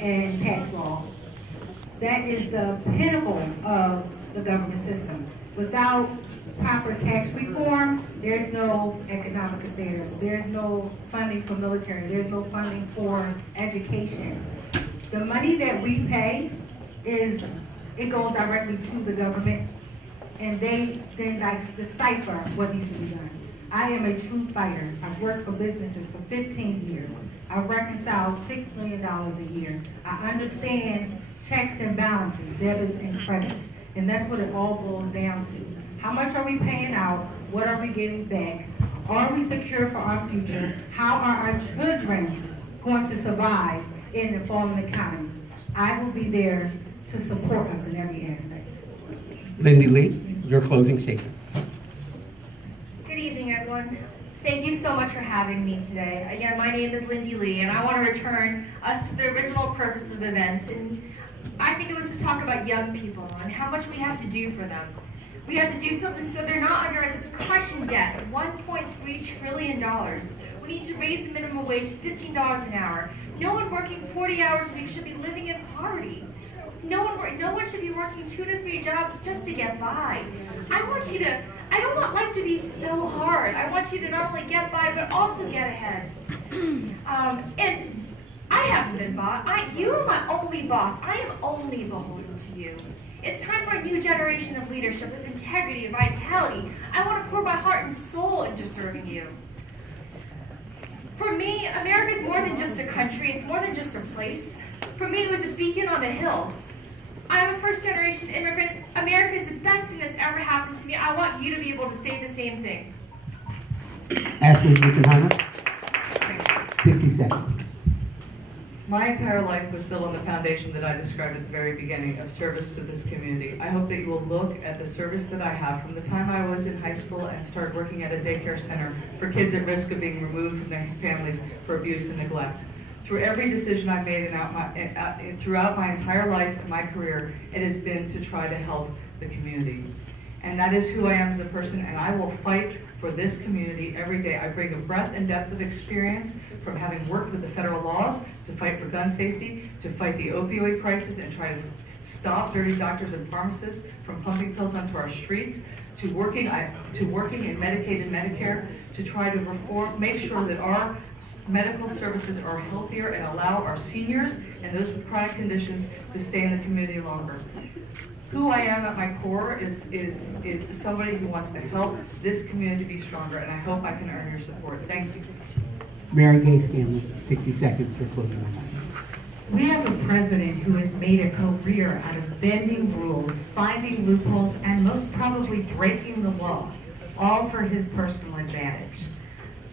and tax law. That is the pinnacle of the government system. Without proper tax reform, there's no economic affairs, there's no funding for military, there's no funding for education. The money that we pay it goes directly to the government, and they then decipher what needs to be done. I am a true fighter. I've worked for businesses for 15 years. I reconcile $6 million a year. I understand checks and balances, debits and credits, and that's what it all boils down to. How much are we paying out? What are we getting back? Are we secure for our future? How are our children going to survive in the falling economy? I will be there to support us in every aspect. Lindy Lee, your closing statement. Good evening, everyone. Thank you so much for having me today. Again, my name is Lindy Lee, and I want to return us to the original purpose of the event. And I think it was to talk about young people and how much we have to do for them. We have to do something so they're not under this crushing debt of $1.3 trillion. We need to raise the minimum wage to $15 an hour. No one working 40 hours a week should be living in poverty. No one should be working 2 to 3 jobs just to get by. I don't want life to be so hard. I want you to not only get by, but also get ahead. And I haven't been boss. You are my only boss. I am only beholden to you. It's time for a new generation of leadership with integrity and vitality. I want to pour my heart and soul into serving you. For me, America is more than just a country. It's more than just a place. For me, it was a beacon on the hill. I'm a first-generation immigrant. America is the best thing that's ever happened to me. I want you to be able to say the same thing. Ashley Buchenheimer, 60 seconds. My entire life was built on the foundation that I described at the very beginning of service to this community. I hope that you will look at the service that I have from the time I was in high school and started working at a daycare center for kids at risk of being removed from their families for abuse and neglect. Through every decision I've made throughout my entire life and my career, it has been to try to help the community. And that is who I am as a person, and I will fight for this community every day. I bring a breadth and depth of experience from having worked with the federal laws to fight for gun safety, to fight the opioid crisis and try to stop dirty doctors and pharmacists from pumping pills onto our streets, to working in Medicaid and Medicare, to try to make sure that our medical services are healthier and allow our seniors and those with chronic conditions to stay in the community longer. Who I am at my core is somebody who wants to help this community be stronger, and I hope I can earn your support. Thank you. Mary Gay Scanlon, 60 seconds for closing remarks. We have a president who has made a career out of bending rules, finding loopholes, and most probably breaking the law, all for his personal advantage.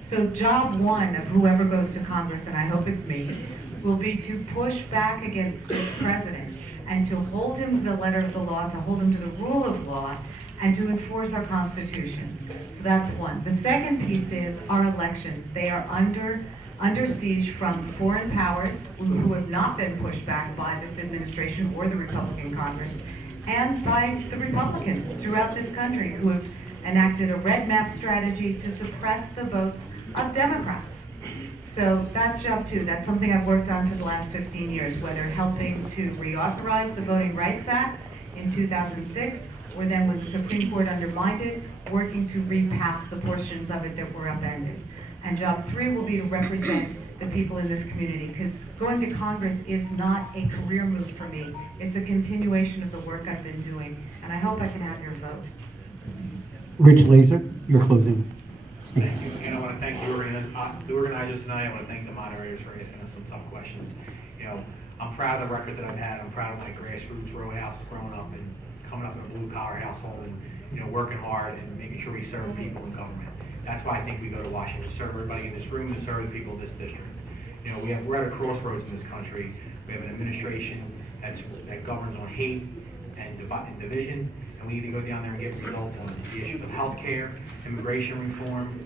So job one of whoever goes to Congress, and I hope it's me, will be to push back against this president and to hold him to the letter of the law, to hold him to the rule of law, and to enforce our Constitution. So that's one. The second piece is our elections. They are under siege from foreign powers who have not been pushed back by this administration or the Republican Congress, and by the Republicans throughout this country who have enacted a red map strategy to suppress the votes of Democrats. So that's job two. That's something I've worked on for the last 15 years, whether helping to reauthorize the Voting Rights Act in 2006, or then when the Supreme Court undermined it, working to repass the portions of it that were upended. And job three will be to represent the people in this community, because going to Congress is not a career move for me. It's a continuation of the work I've been doing, and I hope I can have your vote. Rich Laser, your closing statement. Thank you. And I want to thank the organizers tonight. I want to thank the moderators for asking us some tough questions. I'm proud of the record that I've had. I'm proud of my grassroots row house growing up and coming up in a blue-collar household and working hard and making sure we serve people in government. That's why I think we go to Washington, to serve everybody in this room and serve the people of this district. We're at a crossroads in this country. We have an administration that governs on hate and division, and we need to go down there and get results on the issues of health care, immigration reform,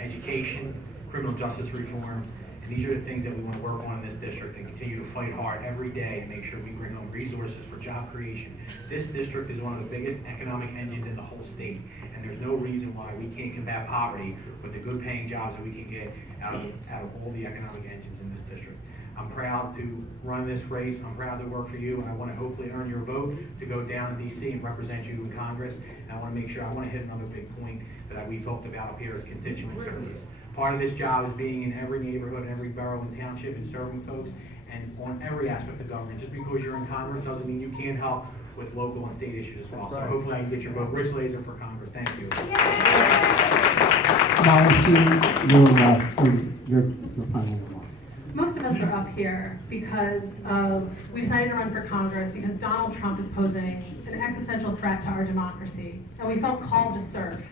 education, criminal justice reform. And these are the things that we want to work on in this district and continue to fight hard every day to make sure we bring home resources for job creation. This district is one of the biggest economic engines in the whole state, and there's no reason why we can't combat poverty with the good paying jobs that we can get out of all the economic engines in this district. I'm proud to run this race. I'm proud to work for you, and I want to hopefully earn your vote to go down to D.C. and represent you in Congress. And I want to make sure, I want to hit another big point that we talked about up here as constituent service. Part of this job is being in every neighborhood, every borough and township and serving folks and on every aspect of government. Just because you're in Congress doesn't mean you can't help with local and state issues as well. So hopefully I can get your vote. Rich Laser for Congress. Thank you. Your final remarks. Most of us are up here because we decided to run for Congress because Donald Trump is posing an existential threat to our democracy, and we felt called to serve.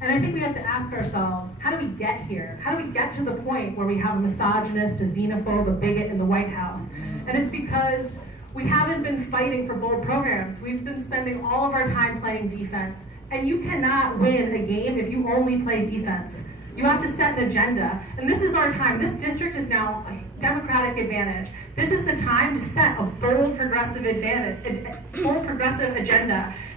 And I think we have to ask ourselves, how do we get here? How do we get to the point where we have a misogynist, a xenophobe, a bigot in the White House? And it's because we haven't been fighting for bold programs. We've been spending all of our time playing defense. And you cannot win a game if you only play defense. You have to set an agenda. And this is our time. This district is now a Democratic advantage. This is the time to set a bold progressive agenda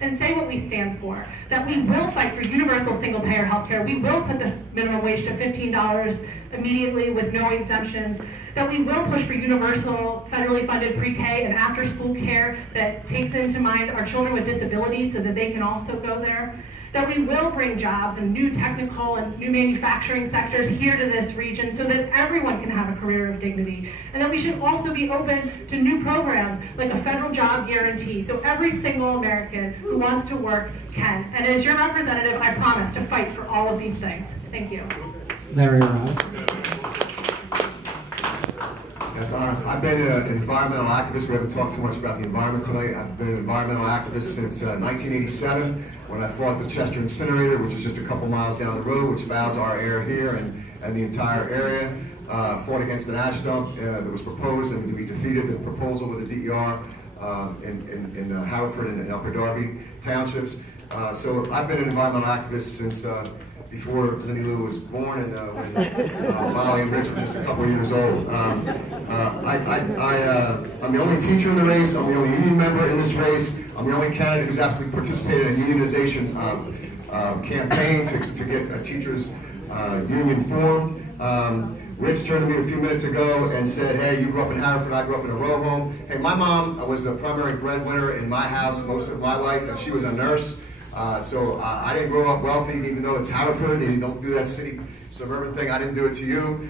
and say what we stand for. That we will fight for universal single-payer health care. We will put the minimum wage to $15 immediately with no exemptions. That we will push for universal federally funded pre-K and after-school care that takes into mind our children with disabilities so that they can also go there. That we will bring jobs and new technical and new manufacturing sectors here to this region so that everyone can have a career of dignity. And that we should also be open to new programs like a federal job guarantee so every single American who wants to work can. And as your representative, I promise to fight for all of these things. Thank you. Larry Rod. Yes, I've been an environmental activist. We haven't talked too much about the environment tonight. I've been an environmental activist since 1987 when I fought the Chester incinerator, which is just a couple miles down the road, which fouls our air here and the entire area. Fought against an ash dump that was proposed and we defeated the proposal with the DER in Haverford and Upper Darby townships. So I've been an environmental activist since before Lindy Lou was born and when Molly and Rich were just a couple of years old. I'm the only teacher in the race. I'm the only union member in this race. I'm the only candidate who's actually participated in a unionization campaign to get a teachers union formed. Rich turned to me a few minutes ago and said, hey, you grew up in Haverford, I grew up in a row home. Hey, my mom was the primary breadwinner in my house most of my life, and she was a nurse. So I didn't grow up wealthy, even though it's Haverford, and you don't do that city suburban thing. I didn't do it to you.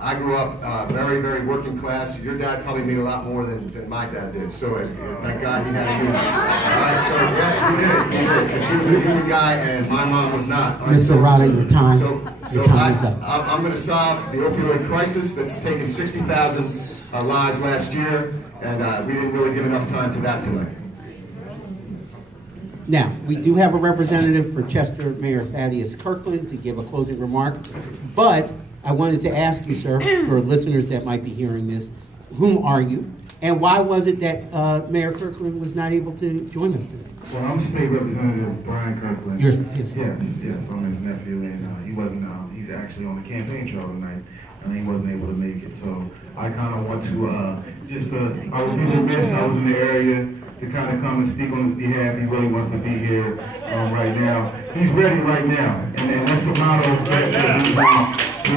I grew up very, very working class. Your dad probably made a lot more than my dad did. So thank God he had a union. All right, so yeah, he did. Because he was a union guy, and my mom was not. Right, Mr. Rada, your time. So I'm going to solve the opioid crisis that's taken 60,000 lives last year, and we didn't really give enough time to that tonight. Now, we do have a representative for Chester, Mayor Thaddeus Kirkland, to give a closing remark, but I wanted to ask you, sir, for listeners that might be hearing this, whom are you, and why was it that Mayor Kirkland was not able to join us today? Well, I'm State Representative Brian Kirkland. His yes, I'm his nephew, and he wasn't. He's actually on the campaign trail tonight, and he wasn't able to make it. So I kind of want to I would be remiss. I was in the area to kind of come and speak on his behalf. He really wants to be here right now. He's ready right now, and that's the motto that we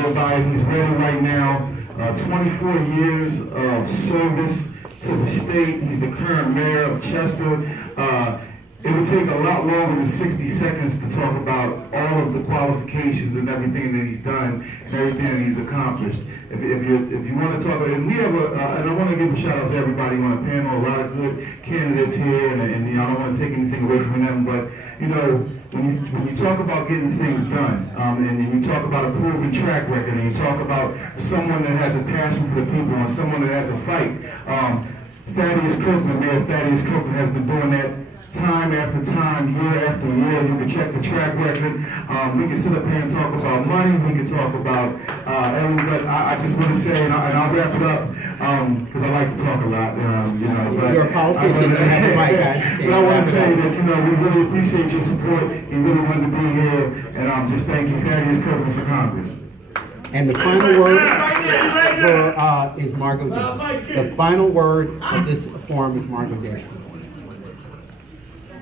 live by. He's ready right now. 24 years of service to the state. He's the current mayor of Chester. It would take a lot longer than 60 seconds to talk about all of the qualifications and everything that he's done and everything that he's accomplished. If you want to talk about it, and we have and I want to give a shout out to everybody on the panel, a lot of good candidates here, and you know, I don't want to take anything away from them, but you know, when you talk about getting things done, and you talk about a proven track record, and you talk about someone that has a passion for the people and someone that has a fight, Thaddeus Kirkland, Mayor Thaddeus Kirkland has been doing that time after time, year after year. You can check the track record. We can sit up here and talk about money. We can talk about everything. But I just want to say, and I'll wrap it up, because I like to talk a lot. You know, but you're a politician. You have the mic. I understand. I want to say that, you know, we really appreciate your support. You really wanted to be here, and just thank you, Thaddeus Kirkland, for Congress. And the final word is Margot Davis. The final word of this forum is Margot Davis.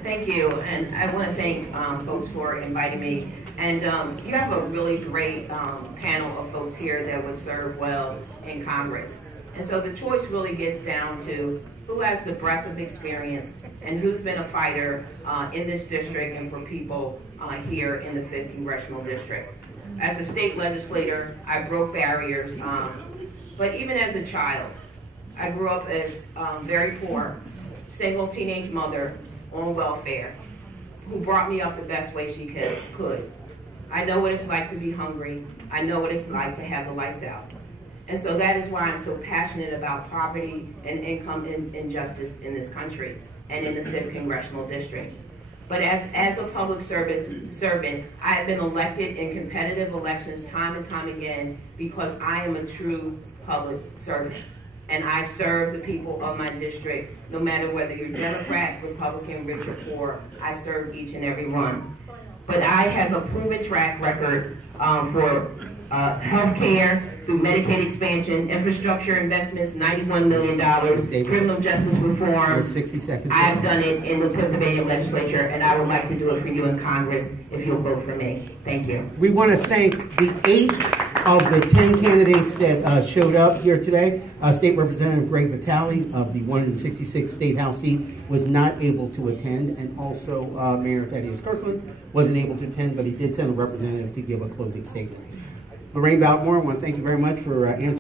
Thank you, and I want to thank folks for inviting me And you have a really great panel of folks here that would serve well in Congress. And so the choice really gets down to who has the breadth of experience and who's been a fighter in this district and for people here in the 5th Congressional District. As a state legislator, I broke barriers, but even as a child, I grew up as very poor, single teenage mother on welfare, who brought me up the best way she could. I know what it's like to be hungry. I know what it's like to have the lights out. And so that is why I'm so passionate about poverty and income injustice in this country and in the 5th Congressional District. But as a public servant, I have been elected in competitive elections time and time again because I am a true public servant. And I serve the people of my district, no matter whether you're Democrat, Republican, rich or poor, I serve each and every one. But I have a proven track record for health care, through Medicaid expansion, infrastructure investments, $91 million, criminal justice reform. 60 seconds. I've done it in the Pennsylvania legislature, and I would like to do it for you in Congress if you'll vote for me. Thank you. We want to thank the 8 of the 10 candidates that showed up here today. State Representative Greg Vitale of the 166th State House seat was not able to attend, and also Mayor Thaddeus Kirkland wasn't able to attend, but he did send a representative to give a closing statement. Lorraine Baltimore, I want to thank you very much for answering.